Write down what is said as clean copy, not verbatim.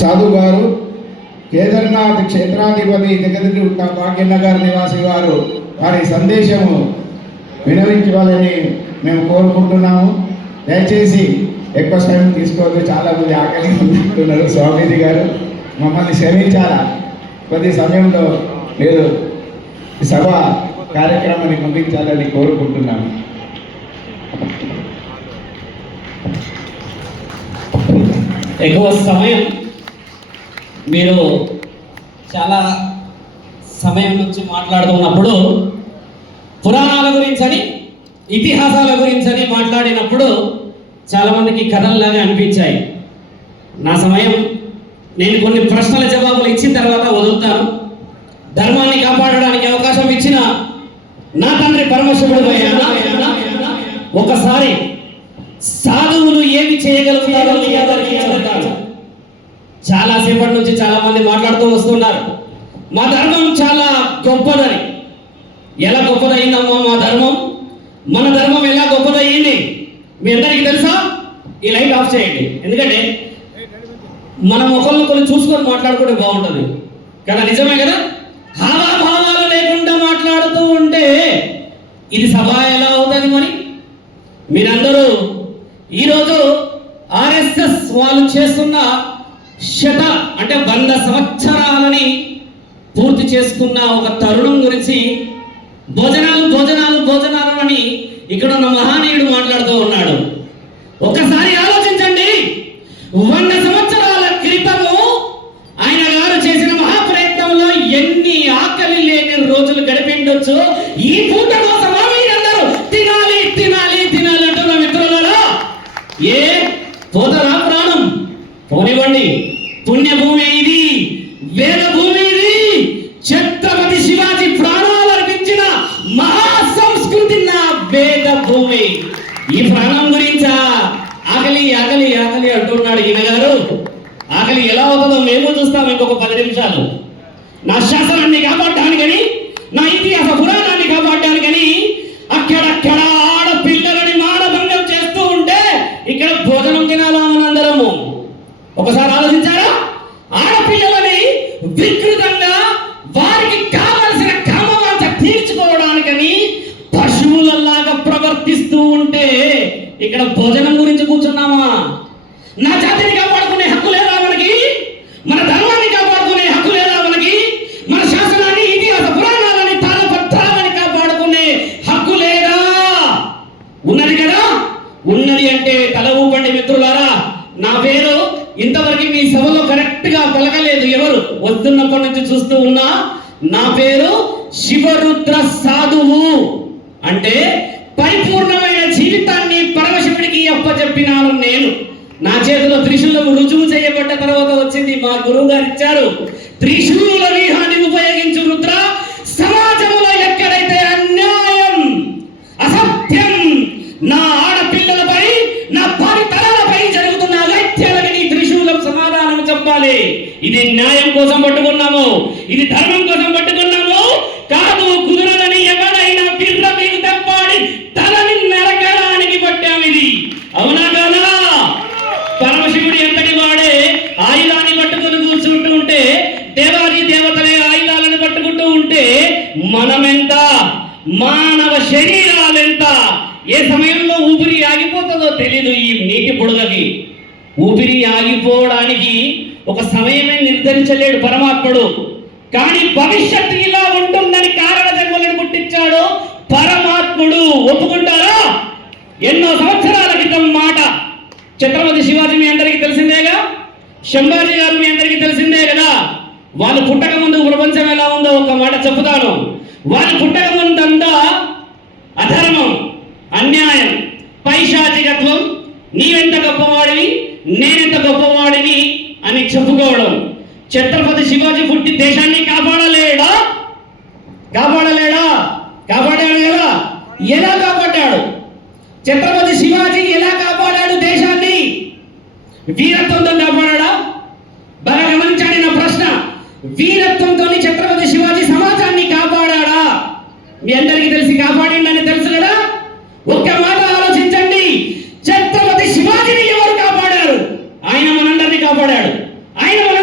సాధు గారు కేదార్నాథ్ క్షేత్రాధిపతి జగద్గురు భాగ్యనగర్ నివాసి వారు వారి సందేశము వినవించాలని మేము కోరుకుంటున్నాము. దయచేసి ఎక్కువ సమయం తీసుకోవద్దు, చాలామంది ఆకలి ఉంటున్నారు. స్వామీజీ గారు మమ్మల్ని క్షమించాలా, కొద్ది సమయంలో మీరు సభ కార్యక్రమాన్ని ముగించాలని కోరుకుంటున్నాను. ఎక్కువ సమయం మీరు చాలా సమయం నుంచి మాట్లాడుతున్నప్పుడు పురాణాల గురించని ఇతిహాసాల గురించని మాట్లాడినప్పుడు చాలామందికి కథల్లాగా అనిపించాయి. నా సమయం నేను కొన్ని ప్రశ్నల జవాబులు ఇచ్చిన తర్వాత వదులుతాను. ధర్మాన్ని కాపాడడానికి అవకాశం ఇచ్చిన నా తండ్రి పరమశివుడు ఒకసారి సాధువులు ఏమి చేయగలుగుతారో చాలాసేపటి నుంచి చాలా మంది మాట్లాడుతూ వస్తున్నారు. మా ధర్మం చాలా గొప్పదని. ఎలా గొప్పదయ్యిందమ్మా మా ధర్మం? మన ధర్మం ఎలా గొప్పదయ్యింది మీ అందరికీ తెలుసా? ఈ లైట్ ఆఫ్ చేయండి, ఎందుకంటే మనం ఒకరిని చూసుకొని మాట్లాడుకుంటే బాగుంటుంది కదా. నిజమే కదా? హావాభావాలు లేకుండా మాట్లాడుతూ ఉంటే ఇది సభ ఎలా అవుతుంది? మరి మీరందరూ ఈరోజు ఆర్ఎస్ఎస్ వాళ్ళు చేస్తున్న అంటే 100 సంవత్సరాలని పూర్తి చేసుకున్న ఒక తరుణం గురించి భోజనాలు భోజనాలు భోజనాలు అని ఇక్కడ ఉన్న మహానీయుడు మాట్లాడుతూ ఉన్నాడు. ఒకసారి ఆలోచించండి, 100 సంవత్సరాల క్రితము ఆయన గారు చేసిన మహాప్రయత్నంలో ఎన్ని ఆకలి లేని రోజులు గడిపిండొచ్చు. ఈ పూట కోసం మీరందరూ తినాలి తినాలి తినాలి అంటున్న మిత్రులారా, ఏ పోతరా ప్రాణం పోనివ్వండి. పుణ్యభూమి ఇది, వేద భూమి ఇది. ఛత్రపతి శివాజీ ప్రాణాలు అర్పించిన మహా సంస్కృతి నా వేద భూమి. ఈ ప్రాణం గురించా ఆకలి ఆకలి ఆకలి అంటున్నాడు ఈయన గారు. ఆకలి ఎలా అవుతుందో మేము చూస్తాం ఇంకొక 10 నిమిషాలు. నా శాసనాన్ని కాపాడడానికని, నా ఇతిహాస పురాణాన్ని కాపాడడానికని అక్కడక్కడ ఆడపిల్లలని మానభంగం చేస్తూ ఉంటే ఇక్కడ భోజనం తినాలా మనందరము? ఒకసారి ఆలోచించారా? ఆడపిల్లలని వికృతంగా వారికి కావలసిన కామవాంఛ తీర్చుకోవడానికని పశువులలాగా ప్రవర్తిస్తూ ఉంటే ఇక్కడ భోజనం గురించి కూర్చున్నామా? నా జాతిని కాపాడుకునే హక్కు లేదా మనకి? మన ధర్మాన్ని కాపాడుకునే హక్కు లేదా మనకి? మన శాసనాన్ని, ఇతిహాస పురాణాలని, తాళపత్రాలని కాపాడుకునే హక్కు లేదా? ఉన్నది కదా. ఉన్నది అంటే తల ఊపండి మిత్రులారా. నా పేరు ఇంతవరకు మీ సభలో కరెక్ట్ గా పలకలేదు ఎవరు. వస్తున్నప్పటి నుంచి చూస్తూ ఉన్నా. నా పేరు శివరుద్ర సాధువు. అంటే పరిపూర్ణమైన జీవితాన్ని పరమశివుడికి అప్పచెప్పినాను నేను. నా చేతిలో త్రిశూలం రుజువు చేయబడ్డ తర్వాత వచ్చింది మా గురువు గారు ఇచ్చారు. త్రిశూల వ్యూహాన్ని ఉపయోగించు రుద్ర. సమాజంలో ఎక్కడైతే అన్యాయం, అసత్యం, నా ఆడపిల్లలపై, నా భావి తరాలపై జరుగుతున్న అగత్యాలకి నీ త్రిశూలం సమాధానం చెప్పాలి. ఇది న్యాయం కోసం పట్టుకున్నాము, ఇది ధర్మం కోసం పట్టుకున్నాము. కాదు కుదరదని ఎవరైనా బిర్ర మీకు తప్పాడి తలని నరకడానికి పట్టాము. ఇది అవునా కాదా? పరమశివుడు ఎంతటి వాడే ఆయుధాన్ని పట్టుకుని కూర్చుంటూ ఉంటే, దేవాది దేవతలే ఆయుధాలను పట్టుకుంటూ ఉంటే మనమెంత, మానవ శరీరాలెంత, ఏ సమయంలో ఊపిరి ఆగిపోతుందో తెలీదు. ఈ నీటి బుడగకి ఊపిరి ఆగిపోవడానికి ఒక సమయమే నిర్ధరించలేడు పరమాత్ముడు. కానీ భవిష్యత్తు ఇలా ఉంటుందని కారణ జన్మలను పుట్టించాడు పరమాత్ముడు. ఒప్పుకుంటారా? ఎన్నో సంవత్సరాల క్రితం మాట. ఛత్రపతి శివాజీ మీ అందరికీ తెలిసిందేగా, శంభాజీ గారు మీ అందరికీ తెలిసిందే కదా. వాళ్ళు పుట్టక ముందు ప్రపంచం ఎలా ఉందో ఒక మాట చెప్తాను. వాళ్ళు పుట్టక ముందంతా అధర్మం, అన్యాయం, పైశాచికత్వం, నీవెంత గొప్పవాడివి, నేనెంత గొప్పవాడిని అని చెప్పుకోవడం. ఛత్రపతి శివాజీ పుట్టి దేశాన్ని కాపాడలేడా? కాపాడలేడా? కాపాడాడు కదా. ఎలా కాపాడాడు? ఛత్రపతి శివాజీ ఎలా కాపాడాడు దేశాన్ని? వీరత్వంతో కాపాడా? బాగా గమనించండి నా ప్రశ్న. వీరత్వంతో ఛత్రపతి శివాజీ సమాజాన్ని కాపాడా? మీ అందరికీ తెలిసి కాపాడిందని తెలుసు కదా. ఒక్క మాట ఆలోచించండి. ఛత్రపతి శివాజీని ఎవరు కాపాడారు? ఆయన మనందరినీ కాపాడాడు. ఆయన మన